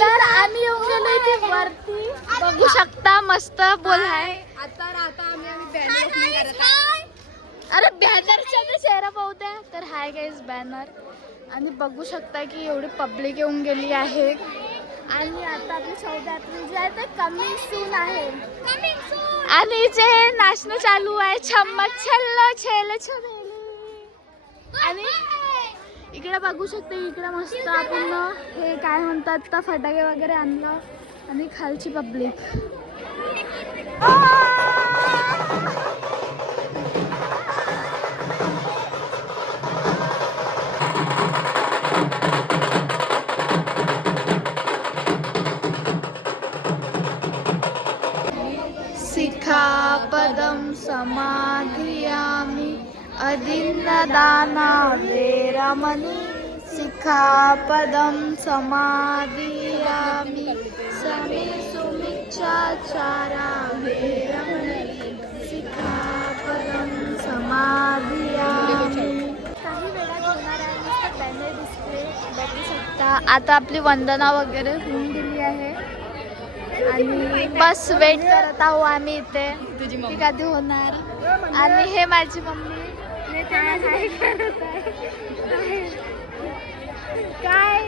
तर आम्ही येऊन गेलो इथे वरती, बघू शकता मस्त बोल आहे. आता आम्ही बॅनर ओपनिंग करत आहे. अरे बॅनरचा तर चेहरा पाहू द्या. तर हाय गाईज बॅनर, आणि बघू शकता की एवढी पब्लिक येऊन गेली आहे. आणि आता आपली 14 एप्रिल जे आहे ते कमिंग सून आहे. आणि जे नाचणं चालू आहे छम्मक छल्लो छेल छबेली. आणि इकडे बघू शकता, इकडे मस्त आपण हे काय म्हणतात तर फटाके वगैरे आणलं. आणि खालची पब्लिक सिक्खापदं समाधियामि अदिन्नदाना वेरमणि. सिक्खापदं समाधियामि समे सुमिच्छाचारा वेरमणि. सिक्खापदं समाधियामि. काही वेळात होणार आहे नुसतं बॅनर डिस्प्ले बघू शकता. आता आपली वंदना वगैरे होऊन गेली आहे आणि बस वेट करत आहो आम्ही इथे ती कधी होणार. आणि हे माझी मम्मी काय करत आहे काय.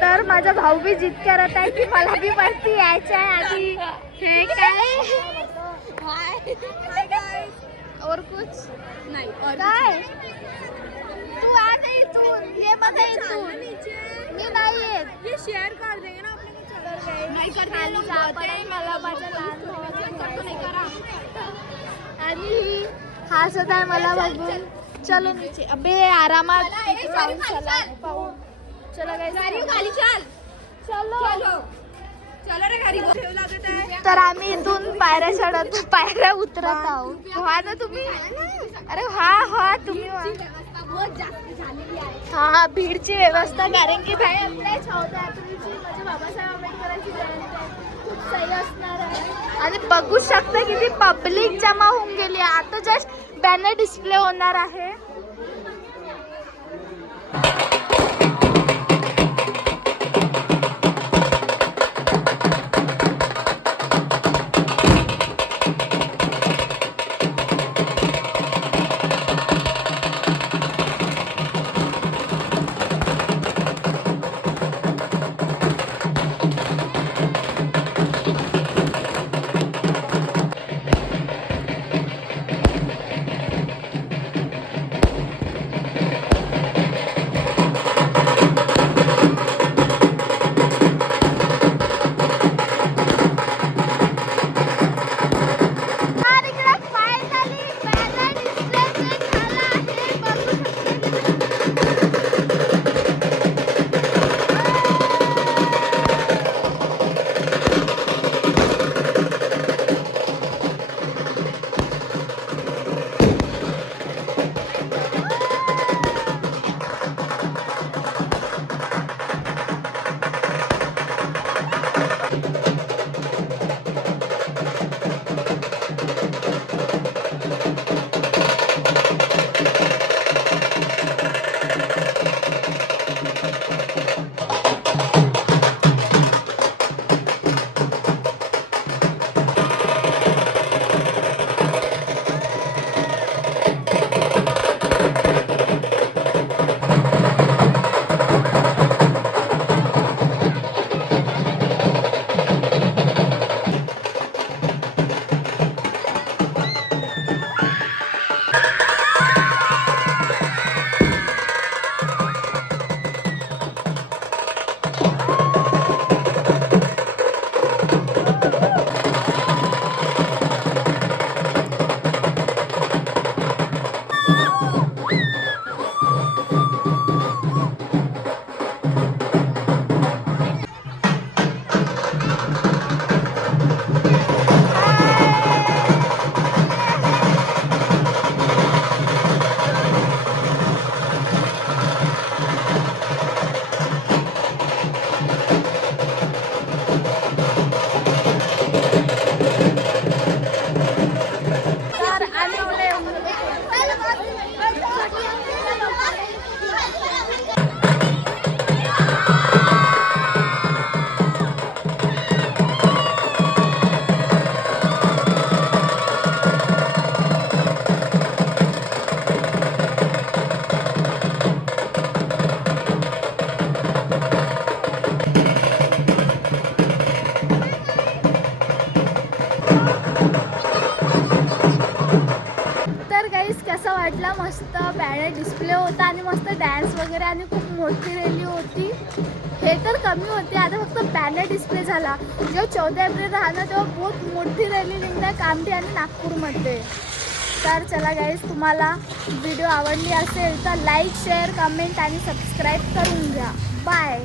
तर माझा भाऊ बी जिद करत आहे की मला बी वरती यायचं आहे. आधी हे काय और कुछ नाही काय. तू आ नाही, तू ये मत इथून, मी नाही येत. ये शेअर कर देंगे ना अपने नाही खाली जा पडेल मला माझ्या लहान भावाचं नाही करा. आणि हसत आहे मला बघून. चलो नीचे अबे आरामात जाऊन चला पाहू. चला गाइस खाली चल. चलो चलो रे गाडी ठेव लागत आहे. तर आम्ही इथून पायऱ्या चढत पायऱ्या उतरत आहोत. व्हा ना तुम्ही. अरे हा तुम्ही व्हा. बहुत जास्त झालेली आहे. हा भीडची व्यवस्था, कारण की भाई आपल्या 14 एप्रिलची म्हणजे बाबासाहेब आंबेडकरांची जयंती आहे. खूप सही असणार आहे. आणि बघू शकता किती पब्लिक जमा होऊन गेली आहे. आता जस्ट बॅनर डिस्प्ले होणार आहे. मस्त बॅनर डिस्प्ले होता आणि मस्त डॅन्स वगैरे आणि खूप मोठी रॅली होती. हे तर कमी होते, आता फक्त बॅनर डिस्प्ले झाला. जेव्हा 14 एप्रिल राहणार तेव्हा बहुत मोठी रॅली निघणार कामठी आणि नागपूरमध्ये. तर चला गाईज, तुम्हाला व्हिडिओ आवडली असेल तर लाईक शेअर कमेंट आणि सबस्क्राईब करून घ्या. बाय.